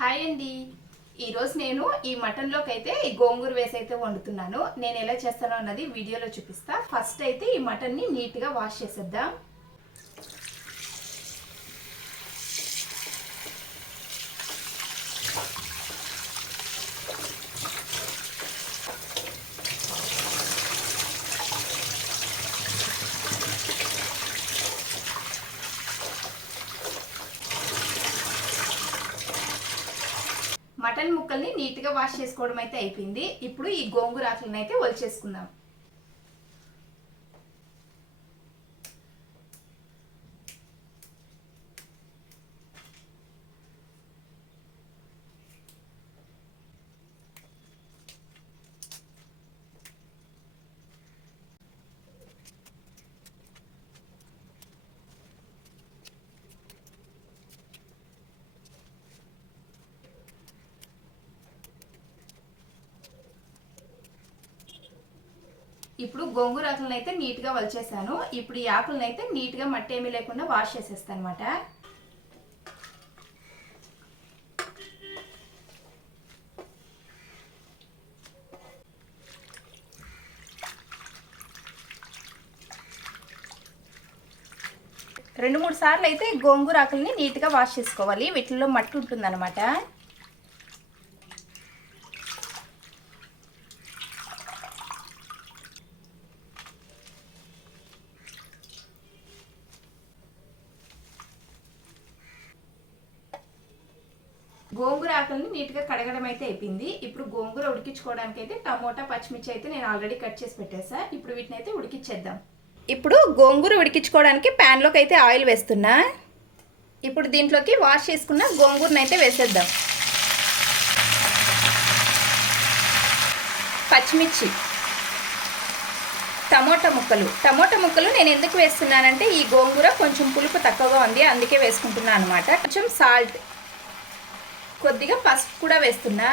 Hi అండి. ఈరోజు నేను ఈ మటన్లోకి అయితే ఈ గోంగూర వేసి అయితే వండుతున్నాను. నేను ఎలా చేస్తానో అన్నది వీడియోలో చూపిస్తా. ఫస్ట్ అయితే ఈ మటన్ని నీట్గా వాష్ చేసేద్దాం. మటన్ ముక్కల్ని నీట్గా వాష్ చేసుకోవడం అయితే అయిపోయింది. ఇప్పుడు ఈ గోంగూర ఆకులను అయితే ఒలిచేసుకుందాం. ఇప్పుడు గోంగూర ఆకులను అయితే నీట్గా వలిచేసాను. ఇప్పుడు ఈ ఆకులను అయితే నీట్గా మట్టి ఏమీ లేకుండా వాష్ చేసేస్తాను అనమాట రెండు మూడు సార్లు అయితే గోంగూర ఆకుల్ని నీట్గా వాష్ చేసుకోవాలి. వీటిల్లో మట్టి ఉంటుందన్నమాట. గోంగూర ఆకుల్ని నీట్గా కడగడం అయితే అయిపోయింది. ఇప్పుడు గోంగూర ఉడికించుకోవడానికి అయితే టమోటా పచ్చిమిర్చి అయితే నేను ఆల్రెడీ కట్ చేసి పెట్టేసా ఇప్పుడు వీటిని అయితే ఉడికిచ్చేద్దాం. ఇప్పుడు గోంగూర ఉడికించుకోవడానికి ప్యాన్లోకి అయితే ఆయిల్ వేస్తున్నా. ఇప్పుడు దీంట్లోకి వాష్ చేసుకున్న గోంగూరని అయితే వేసేద్దాం. పచ్చిమిర్చి టమోటా ముక్కలు. టమోటా ముక్కలు నేను ఎందుకు వేస్తున్నానంటే ఈ గోంగూర కొంచెం పులుపు తక్కువగా ఉంది అందుకే వేసుకుంటున్నాను అనమాట కొంచెం సాల్ట్ కొద్దిగా పసుపు కూడా వేస్తున్నా.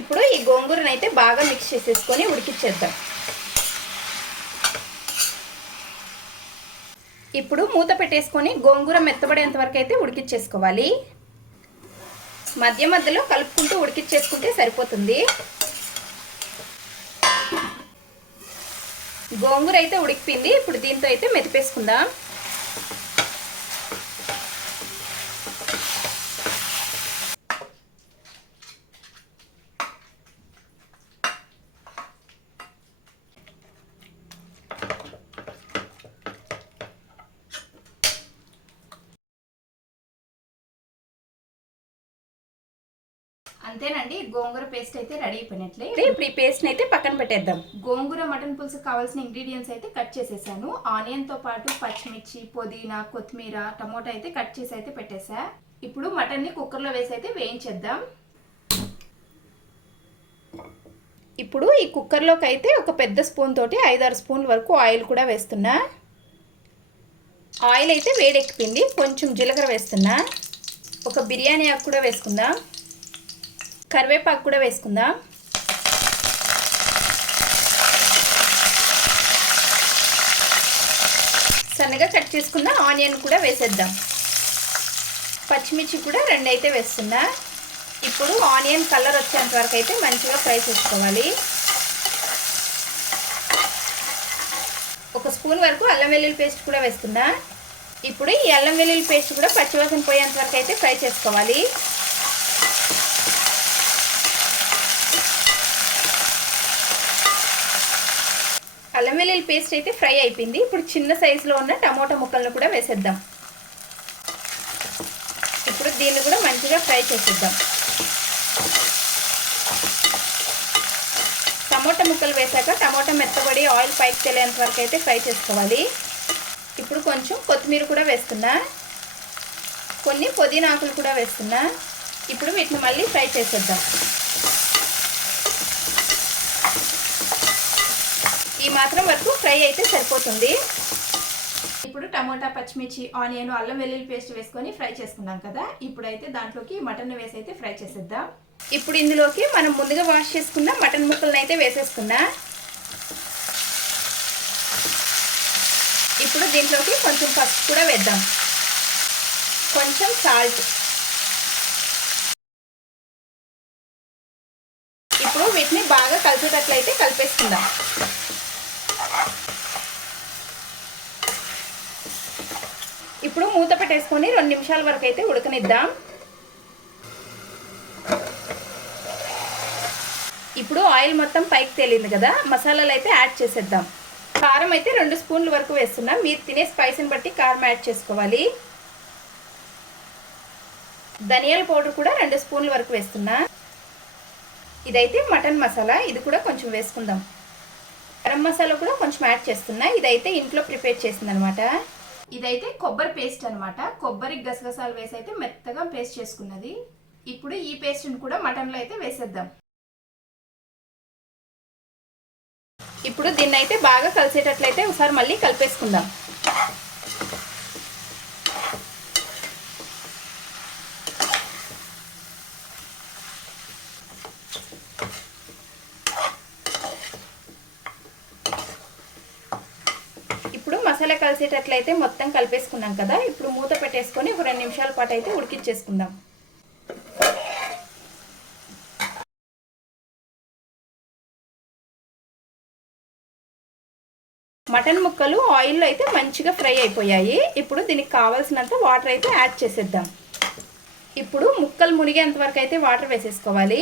ఇప్పుడు ఈ గోంగూరను అయితే బాగా మిక్స్ చేసేసుకొని ఉడికిచ్చేద్దాం. ఇప్పుడు మూత పెట్టేసుకొని గోంగూర మెత్తబడేంత వరకు అయితే ఉడికిచ్చేసుకోవాలి. మధ్య మధ్యలో కలుపుకుంటూ ఉడికిచ్చేసుకుంటే సరిపోతుంది. గోంగూర అయితే ఉడికిపోయింది. ఇప్పుడు దీంతో అయితే మెతిపేసుకుందాం అంతేనండి గోంగూర పేస్ట్ అయితే రెడీ అయిపోయినట్లే. ఇప్పుడు ఈ పేస్ట్ అయితే పక్కన పెట్టేద్దాం. గోంగూర మటన్ పులుసు కావాల్సిన ఇంగ్రీడియంట్స్ అయితే కట్ చేసేసాను. ఆనియన్తో పాటు పచ్చిమిర్చి పుదీనా కొత్తిమీర టమోటా అయితే కట్ చేసి అయితే పెట్టేసా. ఇప్పుడు మటన్ని కుక్కర్లో వేసి అయితే వేయించేద్దాం. ఇప్పుడు ఈ కుక్కర్లోకి అయితే ఒక పెద్ద స్పూన్ తోటి ఐదారు స్పూన్ల వరకు ఆయిల్ కూడా వేస్తున్నా. ఆయిల్ అయితే వేడెక్కిపోయింది. కొంచెం జీలకర్ర వేస్తున్నా. ఒక బిర్యానీ ఆకు కూడా వేసుకుందాం. కరివేపాకు కూడా వేసుకుందాం. సన్నగా కట్ చేసుకున్న ఆనియన్ కూడా వేసేద్దాం. పచ్చిమిర్చి కూడా రెండు అయితే వేస్తున్నా. ఇప్పుడు ఆనియన్ కలర్ వచ్చేంత వరకు అయితే మంచిగా ఫ్రై చేసుకోవాలి. ఒక స్పూన్ వరకు అల్లం వెల్లుల్లి పేస్ట్ కూడా వేస్తున్నా. ఇప్పుడు ఈ అల్లం వెల్లుల్లి పేస్ట్ కూడా పచ్చివాసన పోయేంత వరకు అయితే ఫ్రై చేసుకోవాలి అల్లం వెల్లుల్లి పేస్ట్ అయితే ఫ్రై అయిపోయింది. ఇప్పుడు చిన్న సైజులో ఉన్న టమోటా ముక్కలను కూడా వేసేద్దాం. ఇప్పుడు దీన్ని కూడా మంచిగా ఫ్రై చేసేద్దాం. టమోటా ముక్కలు వేసాక టమోటా మెత్తబడి ఆయిల్ పైకి తెలియంత వరకు అయితే ఫ్రై చేసుకోవాలి. ఇప్పుడు కొంచెం కొత్తిమీర కూడా వేస్తున్నా. కొన్ని పుదీనా ఆకులు కూడా వేస్తున్నా. ఇప్పుడు వీటిని మళ్ళీ ఫ్రై చేసేద్దాం. ఈ మాత్రం వరకు ఫ్రై అయితే సరిపోతుంది. ఇప్పుడు టమోటా పచ్చిమిర్చి ఆనియన్ అల్లం వెల్లుల్లి పేస్ట్ వేసుకొని ఫ్రై చేసుకున్నాం కదా. ఇప్పుడైతే దాంట్లోకి మటన్ వేసి అయితే ఫ్రై చేసేద్దాం. ఇప్పుడు ఇందులోకి మనం ముందుగా వాష్ చేసుకున్న మటన్ ముక్కలను అయితే వేసేసుకున్నా ఇప్పుడు దీంట్లోకి కొంచెం పసుపు కూడా వేద్దాం. కొంచెం సాల్ట్ ఇప్పుడు వీటిని బాగా కలిపేటట్లయితే కలిపేసుకుందాం. ఇప్పుడు మూత పెట్టేసుకొని రెండు నిమిషాల వరకు అయితే ఉడకనిద్దాం. ఇప్పుడు ఆయిల్ మొత్తం పైకి తేలింది కదా మసాలాలు అయితే యాడ్ చేసేద్దాం. కారం అయితే రెండు స్పూన్ల వరకు వేస్తున్నాం. మీరు తినే స్పైస్ని బట్టి కారం యాడ్ చేసుకోవాలి. ధనియాల పౌడర్ కూడా రెండు స్పూన్ల వరకు వేస్తున్నా. ఇదైతే మటన్ మసాలా. ఇది కూడా కొంచెం వేసుకుందాం. గరం మసాలా కూడా కొంచెం యాడ్ చేస్తున్నా. ఇదైతే ఇంట్లో ప్రిపేర్ చేసిందనమాట. ఇదైతే కొబ్బరి పేస్ట్ అనమాట కొబ్బరి గసగసాలు వేసి అయితే మెత్తగా పేస్ట్ చేసుకున్నది. ఇప్పుడు ఈ పేస్ట్ని కూడా మటన్లో అయితే వేసేద్దాం. ఇప్పుడు దీన్ని అయితే బాగా కలిసేటట్లయితే ఒకసారి మళ్ళీ కలిపేసుకుందాం. ఇప్పుడు మసాలా కలిసేటట్లయితే మొత్తం కలిపేసుకున్నాం కదా ఇప్పుడు మూత పెట్టేసుకొని ఒక రెండు నిమిషాల పాటు అయితే ఉడికిచ్చేసుకుందాం మటన్ ముక్కలు ఆయిల్లో అయితే మంచిగా ఫ్రై అయిపోయాయి. ఇప్పుడు దీనికి కావాల్సినంత వాటర్ అయితే యాడ్ చేసేద్దాం. ఇప్పుడు ముక్కలు మునిగేంత వరకు అయితే వాటర్ వేసేసుకోవాలి.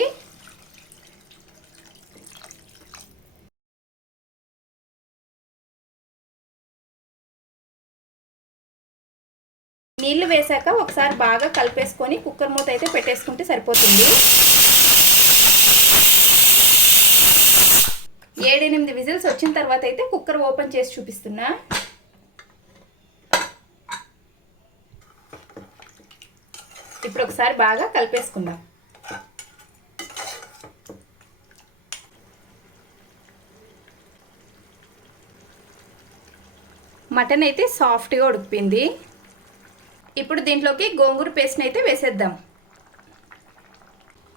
నీళ్ళు వేసాక ఒకసారి బాగా కలిపేసుకొని కుక్కర్ మూత అయితే పెట్టేసుకుంటే సరిపోతుంది. ఏడెనిమిది విజిల్స్ వచ్చిన తర్వాత అయితే కుక్కర్ ఓపెన్ చేసి చూపిస్తున్నా. ఇప్పుడు ఒకసారి బాగా కలిపేసుకుందాం. మటన్ అయితే సాఫ్ట్గా ఉడికిపోయింది. ఇప్పుడు దీంట్లోకి గోంగూర పేస్ట్ని అయితే వేసేద్దాం.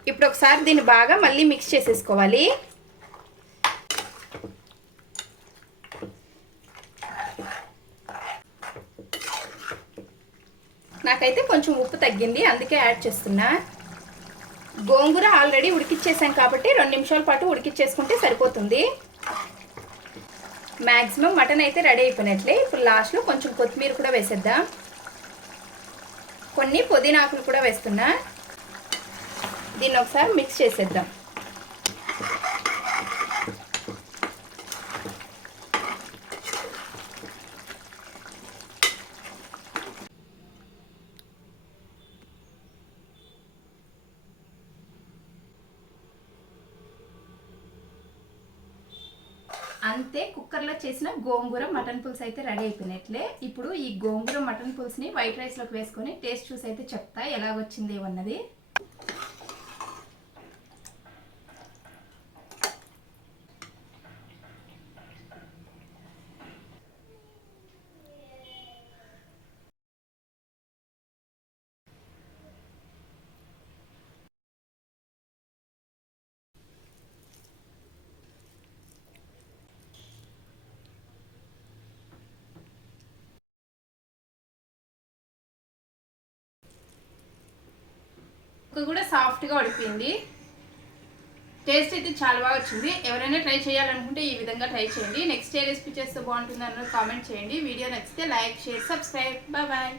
ఇప్పుడు ఒకసారి దీన్ని బాగా మళ్ళీ మిక్స్ చేసేసుకోవాలి. నాకైతే కొంచెం ఉప్పు తగ్గింది అందుకే యాడ్ చేస్తున్నా. గోంగూర ఆల్రెడీ ఉడికిచ్చేసాం కాబట్టి రెండు నిమిషాల పాటు ఉడికిచ్చేసుకుంటే సరిపోతుంది. మ్యాక్సిమం మటన్ అయితే రెడీ అయిపోయినట్లే. ఇప్పుడు లాస్ట్లో కొంచెం కొత్తిమీర కూడా వేసేద్దాం. కొన్ని పుదీనాకులు కూడా వేస్తున్నా. దీన్ని ఒకసారి మిక్స్ చేసేద్దాం. అంతే కుక్కర్లో చేసిన గోంగూర మటన్ పులుసు అయితే రెడీ అయిపోయినట్లే. ఇప్పుడు ఈ గోంగూర మటన్ పులుసుని వైట్ రైస్లోకి వేసుకొని టేస్ట్ చూసి అయితే చెప్తా ఎలాగొచ్చింది ఏమన్నది ముక్క కూడా సాఫ్ట్గా ఉడికింది. టేస్ట్ అయితే చాలా బాగా వచ్చింది. ఎవరైనా ట్రై చేయాలనుకుంటే ఈ విధంగా ట్రై చేయండి. నెక్స్ట్ ఏ రెసిపీ చేస్తే బాగుంటుంది అన్నది కామెంట్ చేయండి. వీడియో నచ్చితే like share subscribe. Bye bye.